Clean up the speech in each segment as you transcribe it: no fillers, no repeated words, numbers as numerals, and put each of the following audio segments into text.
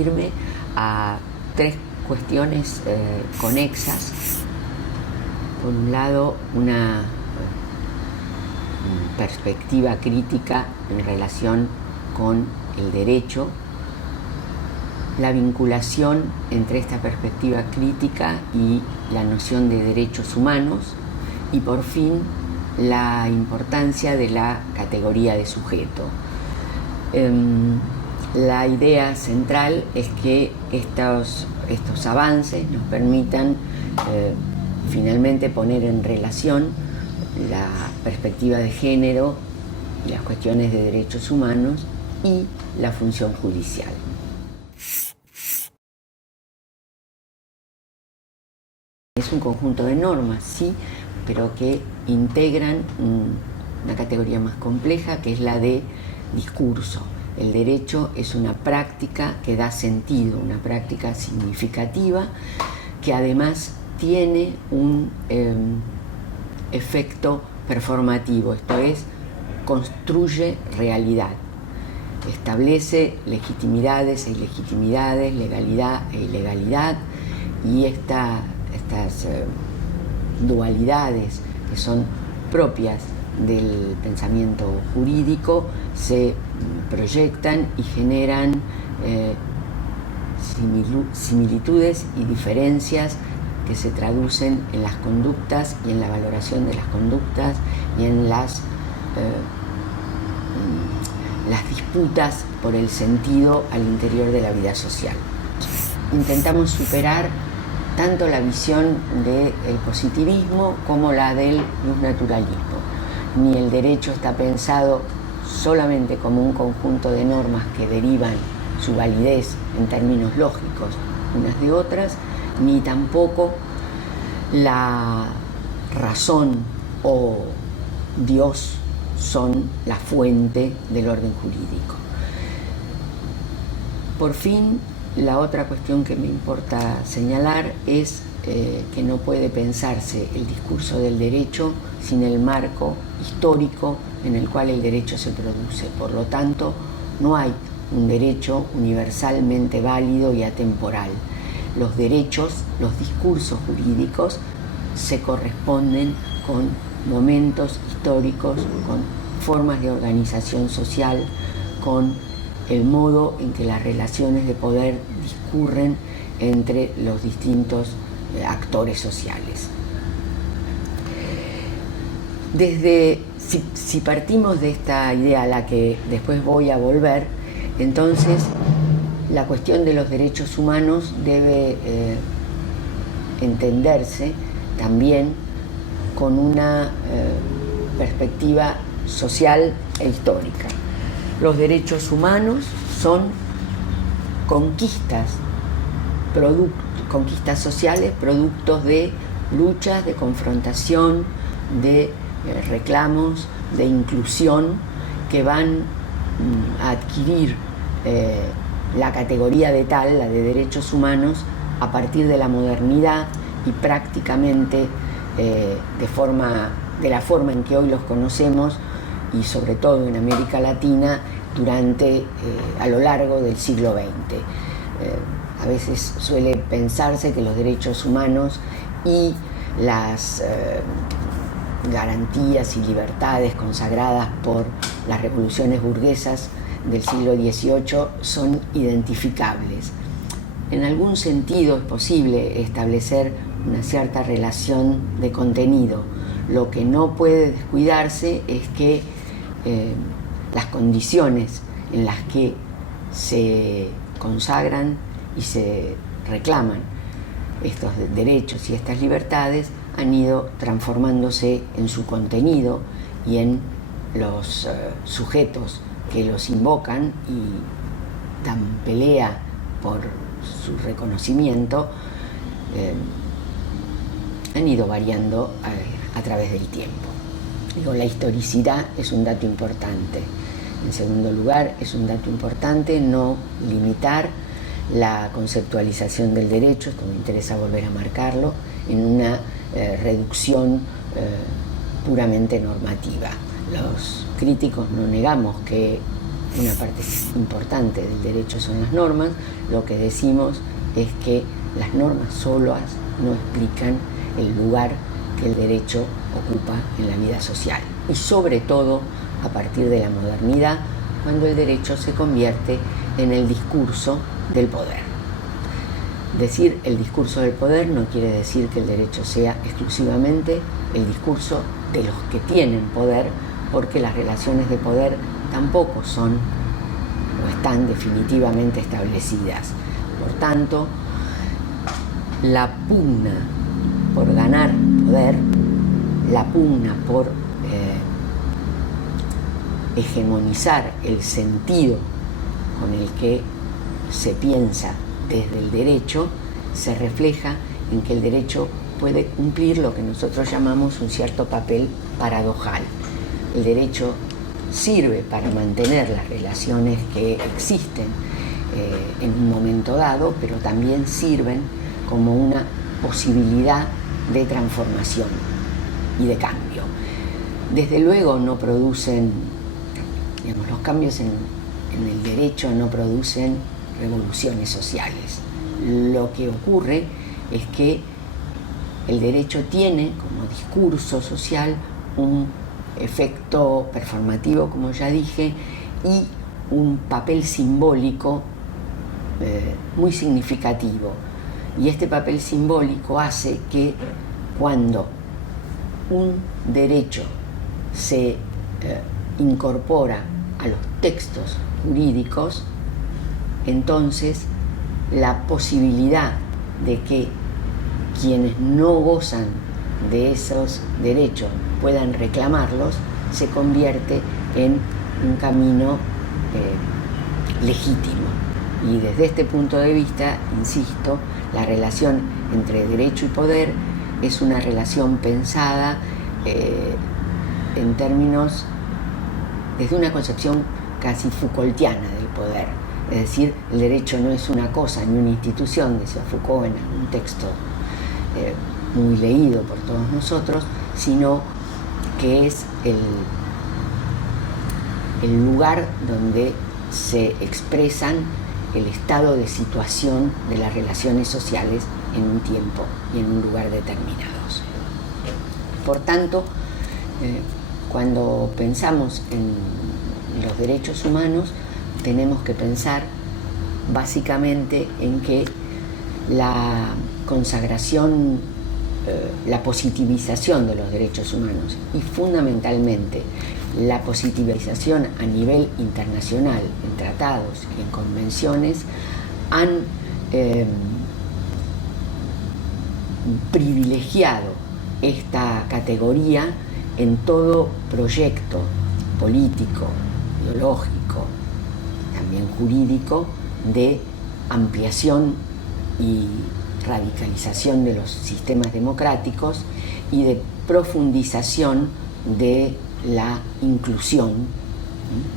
referirme a tres cuestiones conexas. Por un lado, una perspectiva crítica en relación con el derecho, la vinculación entre esta perspectiva crítica y la noción de derechos humanos, y por fin la importancia de la categoría de sujeto. La idea central es que estos avances nos permitan finalmente poner en relación la perspectiva de género y las cuestiones de derechos humanos y la función judicial. Es un conjunto de normas, sí, pero que integran una categoría más compleja, que es la de discurso. El derecho es una práctica que da sentido, una práctica significativa, que además tiene un efecto performativo, esto es, construye realidad, establece legitimidades e ilegitimidades, legalidad e ilegalidad, y estas dualidades que son propias del pensamiento jurídico se proyectan y generan similitudes y diferencias que se traducen en las conductas y en la valoración de las conductas y en las disputas por el sentido al interior de la vida social. Intentamos superar tanto la visión del positivismo como la del naturalismo. Ni el derecho está pensado solamente como un conjunto de normas que derivan su validez en términos lógicos unas de otras, ni tampoco la razón o Dios son la fuente del orden jurídico. Por fin, la otra cuestión que me importa señalar es que no puede pensarse el discurso del derecho sin el marco histórico en el cual el derecho se produce. Por lo tanto, no hay un derecho universalmente válido y atemporal. Los derechos, los discursos jurídicos se corresponden con momentos históricos, con formas de organización social, con el modo en que las relaciones de poder discurren entre los distintos actores sociales. Si partimos de esta idea a la que después voy a volver, entonces la cuestión de los derechos humanos debe entenderse también con una perspectiva social e histórica. Los derechos humanos son conquistas sociales, productos de luchas, de confrontación, de reclamos, de inclusión, que van a adquirir la categoría de tal, la de derechos humanos, a partir de la modernidad y prácticamente de la forma en que hoy los conocemos, y sobre todo en América Latina a lo largo del siglo XX. A veces suele pensarse que los derechos humanos y las garantías y libertades consagradas por las revoluciones burguesas del siglo XVIII son identificables. En algún sentido es posible establecer una cierta relación de contenido. Lo que no puede descuidarse es que las condiciones en las que se consagran y se reclaman estos derechos y estas libertades han ido transformándose en su contenido y en los sujetos que los invocan y dan pelea por su reconocimiento, han ido variando a través del tiempo. La historicidad es un dato importante. En segundo lugar, es un dato importante no limitar la conceptualización del derecho, esto me interesa volver a marcarlo, en una reducción puramente normativa. Los críticos no negamos que una parte importante del derecho son las normas, lo que decimos es que las normas solas no explican el lugar que el derecho ocupa en la vida social, y sobre todo a partir de la modernidad, cuando el derecho se convierte en el discurso del poder. Decir el discurso del poder no quiere decir que el derecho sea exclusivamente el discurso de los que tienen poder, porque las relaciones de poder tampoco son o están definitivamente establecidas. Por tanto, la pugna por ganar poder, la pugna por hegemonizar el sentido con el que se piensa desde el derecho, se refleja en que el derecho puede cumplir lo que nosotros llamamos un cierto papel paradojal. El derecho sirve para mantener las relaciones que existen en un momento dado, pero también sirven como una posibilidad de transformación y de cambio. Desde luego no producen, digamos, los cambios en el derecho no producen revoluciones sociales. Lo que ocurre es que el derecho tiene como discurso social un efecto performativo, como ya dije, y un papel simbólico muy significativo. Y este papel simbólico hace que cuando un derecho se incorpora a los textos jurídicos, entonces la posibilidad de que quienes no gozan de esos derechos puedan reclamarlos se convierte en un camino legítimo. Y desde este punto de vista, insisto, la relación entre derecho y poder es una relación pensada en términos, desde una concepción casi Foucaultiana del poder. Es decir, el derecho no es una cosa ni una institución, decía Foucault en un texto muy leído por todos nosotros, sino que es el lugar donde se expresan el estado de situación de las relaciones sociales en un tiempo y en un lugar determinados. Por tanto, cuando pensamos en los derechos humanos, tenemos que pensar básicamente en que la consagración, la positivización de los derechos humanos y fundamentalmente la positivización a nivel internacional en tratados y en convenciones han privilegiado esta categoría en todo proyecto político, ideológico, también jurídico, de ampliación y radicalización de los sistemas democráticos y de profundización de la inclusión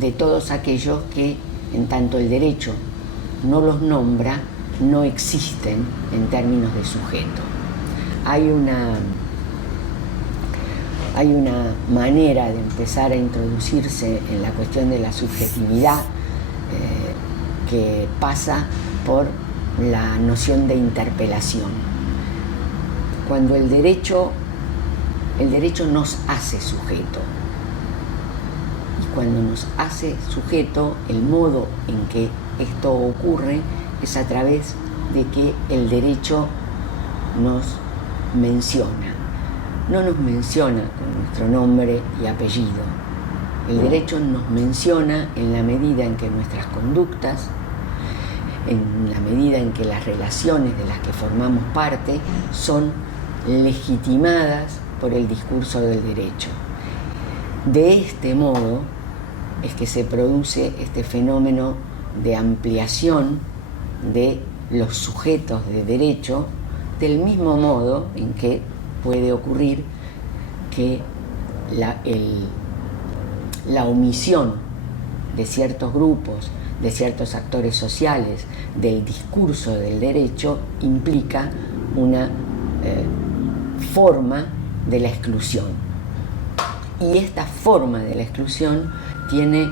de todos aquellos que, en tanto el derecho no los nombra, no existen en términos de sujeto. Hay una manera de empezar a introducirse en la cuestión de la subjetividad que pasa por la noción de interpelación. Cuando el derecho nos hace sujeto, y cuando nos hace sujeto, el modo en que esto ocurre es a través de que el derecho nos menciona. No nos menciona con nuestro nombre y apellido. El derecho nos menciona en la medida en que nuestras conductas, en la medida en que las relaciones de las que formamos parte son legitimadas por el discurso del derecho. De este modo es que se produce este fenómeno de ampliación de los sujetos de derecho, del mismo modo en que puede ocurrir que la omisión de ciertos grupos, de ciertos actores sociales, del discurso del derecho, implica una forma de la exclusión. Y esta forma de la exclusión tiene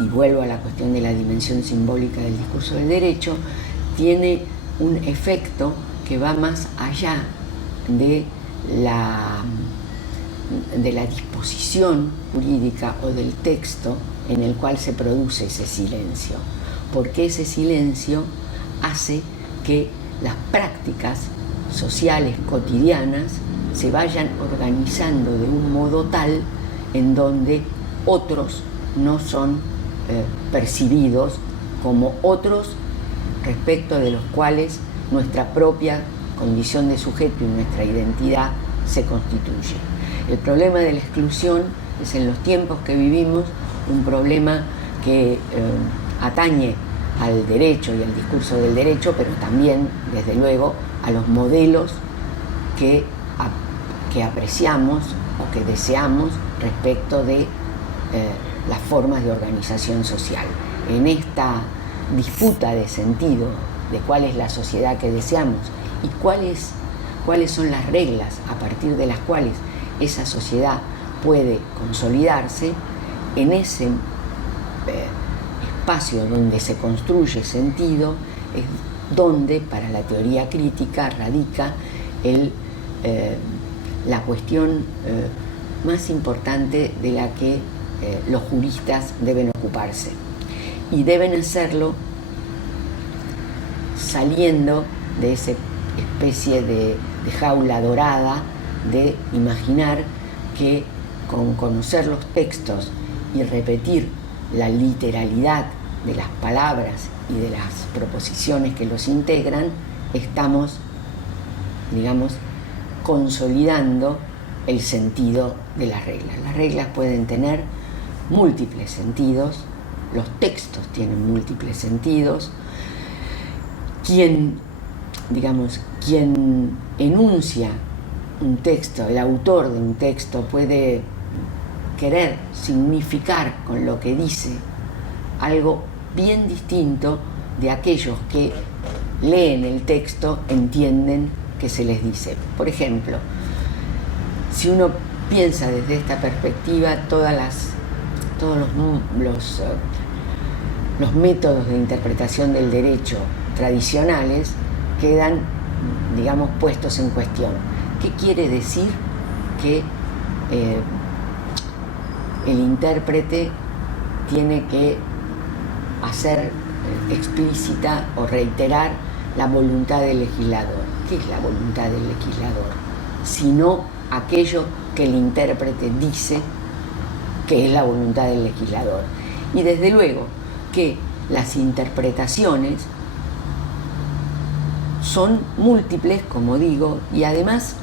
y vuelvo a la cuestión de la dimensión simbólica del discurso del derecho, tiene un efecto que va más allá de la disposición jurídica o del texto en el cual se produce ese silencio, porque ese silencio hace que las prácticas sociales cotidianas se vayan organizando de un modo tal en donde otros no son percibidos como otros respecto de los cuales nuestra propia condición de sujeto y nuestra identidad se constituye. El problema de la exclusión es, en los tiempos que vivimos, un problema que atañe al derecho y al discurso del derecho, pero también, desde luego, a los modelos que apreciamos o que deseamos respecto de las formas de organización social. En esta disputa de sentido de cuál es la sociedad que deseamos y cuáles son las reglas a partir de las cuales esa sociedad puede consolidarse, en ese espacio donde se construye sentido es donde, para la teoría crítica, radica la cuestión más importante de la que los juristas deben ocuparse. Y deben hacerlo saliendo de esa especie de jaula dorada de imaginar que con conocer los textos y repetir la literalidad de las palabras y de las proposiciones que los integran, estamos, digamos, consolidando el sentido de las reglas. Las reglas pueden tener múltiples sentidos, los textos tienen múltiples sentidos. Quien enuncia un texto, el autor de un texto, puede querer significar con lo que dice algo bien distinto de aquellos que leen el texto, entienden que se les dice. Por ejemplo, si uno piensa desde esta perspectiva, todos los métodos de interpretación del derecho tradicionales quedan, digamos, puestos en cuestión. ¿Qué quiere decir que el intérprete tiene que hacer explícita o reiterar la voluntad del legislador? ¿Qué es la voluntad del legislador? Sino aquello que el intérprete dice que es la voluntad del legislador. Y desde luego que las interpretaciones son múltiples, como digo, y además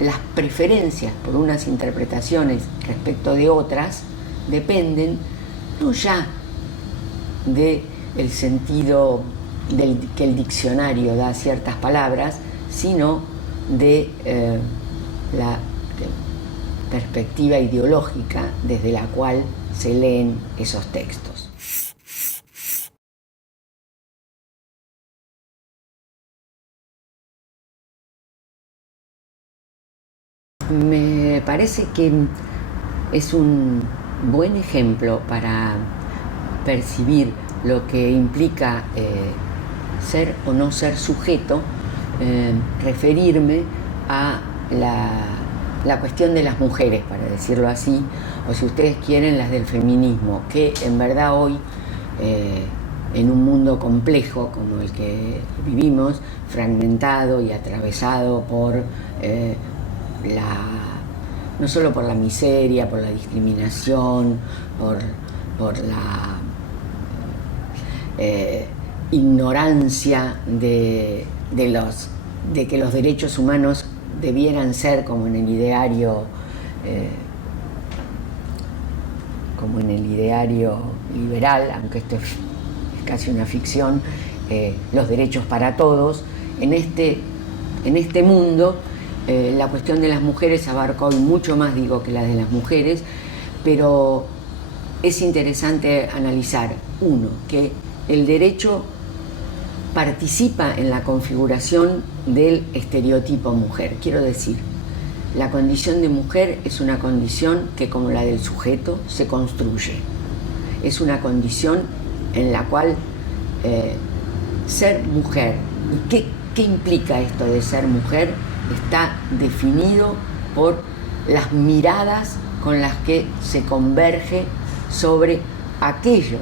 las preferencias por unas interpretaciones respecto de otras dependen no ya del sentido que el diccionario da a ciertas palabras, sino de la perspectiva ideológica desde la cual se leen esos textos. Me parece que es un buen ejemplo para percibir lo que implica ser o no ser sujeto, referirme a la cuestión de las mujeres, para decirlo así, o si ustedes quieren, las del feminismo, que en verdad hoy, en un mundo complejo como el que vivimos, fragmentado y atravesado por no solo por la miseria, por la discriminación, por la ignorancia de que los derechos humanos debieran ser como en el ideario liberal, aunque esto es casi una ficción, los derechos para todos. En este mundo la cuestión de las mujeres abarca hoy mucho más, digo, que la de las mujeres, pero es interesante analizar, uno, que el derecho participa en la configuración del estereotipo mujer. Quiero decir, la condición de mujer es una condición que, como la del sujeto, se construye. es una condición en la cual ser mujer, ¿y qué implica esto de ser mujer? Está definido por las miradas con las que se converge sobre aquellos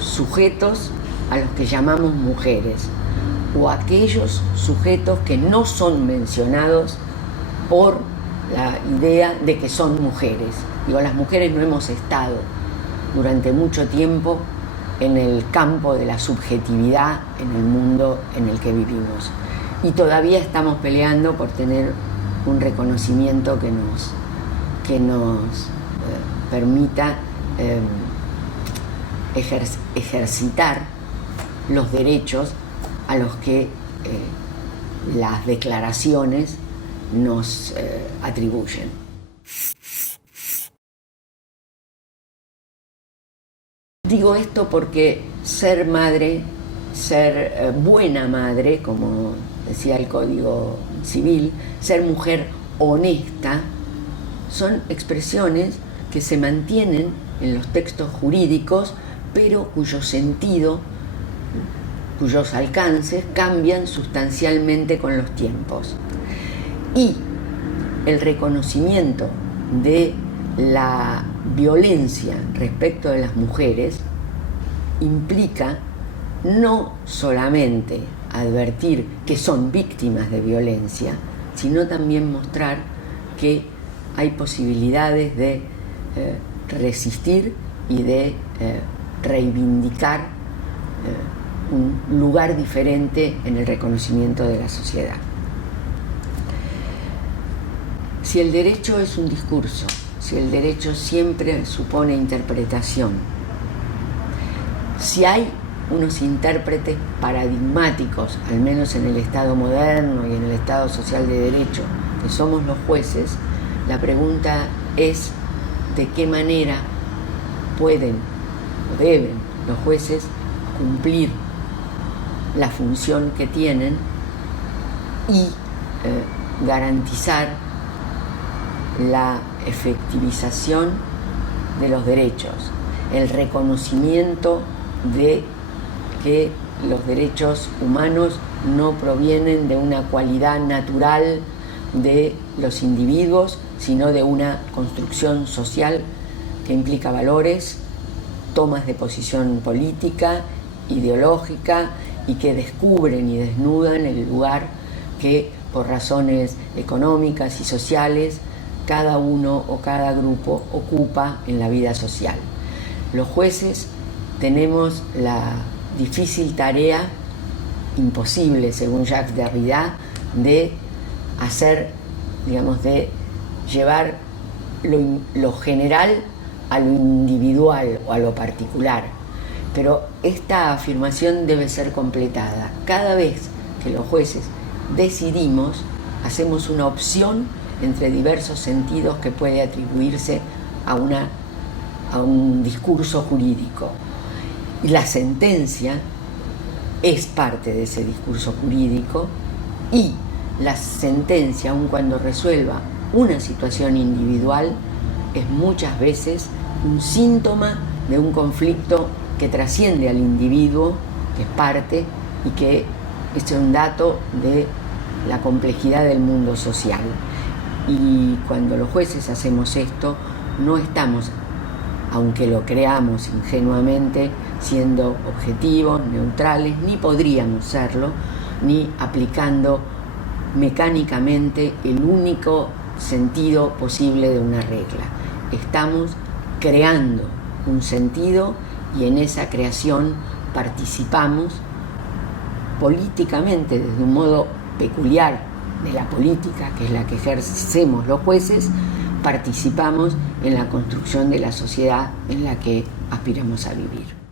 sujetos a los que llamamos mujeres, o aquellos sujetos que no son mencionados por la idea de que son mujeres. Digo, las mujeres no hemos estado durante mucho tiempo en el campo de la subjetividad en el mundo en el que vivimos, y todavía estamos peleando por tener un reconocimiento que nos permita ejercitar los derechos a los que las declaraciones nos atribuyen. Digo esto porque ser madre, ser buena madre, como decía el Código Civil, ser mujer honesta, son expresiones que se mantienen en los textos jurídicos, pero cuyo sentido, cuyos alcances cambian sustancialmente con los tiempos. Y el reconocimiento de la violencia respecto de las mujeres implica no solamente advertir que son víctimas de violencia, sino también mostrar que hay posibilidades de resistir y de reivindicar un lugar diferente en el reconocimiento de la sociedad. Si el derecho es un discurso, si el derecho siempre supone interpretación, si hay unos intérpretes paradigmáticos, al menos en el Estado moderno y en el Estado social de derecho, que somos los jueces, la pregunta es de qué manera pueden o deben los jueces cumplir la función que tienen y garantizar la efectivización de los derechos, el reconocimiento de que los derechos humanos no provienen de una cualidad natural de los individuos, sino de una construcción social que implica valores, tomas de posición política, ideológica, y que descubren y desnudan el lugar que por razones económicas y sociales cada uno o cada grupo ocupa en la vida social. Los jueces tenemos la difícil tarea, imposible según Jacques Derrida, de hacer, digamos, de llevar lo general a lo individual o a lo particular. Pero esta afirmación debe ser completada. Cada vez que los jueces decidimos, hacemos una opción entre diversos sentidos que puede atribuirse a un discurso jurídico. Y la sentencia es parte de ese discurso jurídico, y la sentencia, aun cuando resuelva una situación individual, es muchas veces un síntoma de un conflicto que trasciende al individuo, que es parte, y que es un dato de la complejidad del mundo social. Y cuando los jueces hacemos esto, no estamos, aunque lo creamos ingenuamente, siendo objetivos, neutrales, ni podríamos serlo, ni aplicando mecánicamente el único sentido posible de una regla. Estamos creando un sentido, y en esa creación participamos políticamente, desde un modo peculiar de la política, que es la que ejercemos los jueces, participamos en la construcción de la sociedad en la que aspiramos a vivir.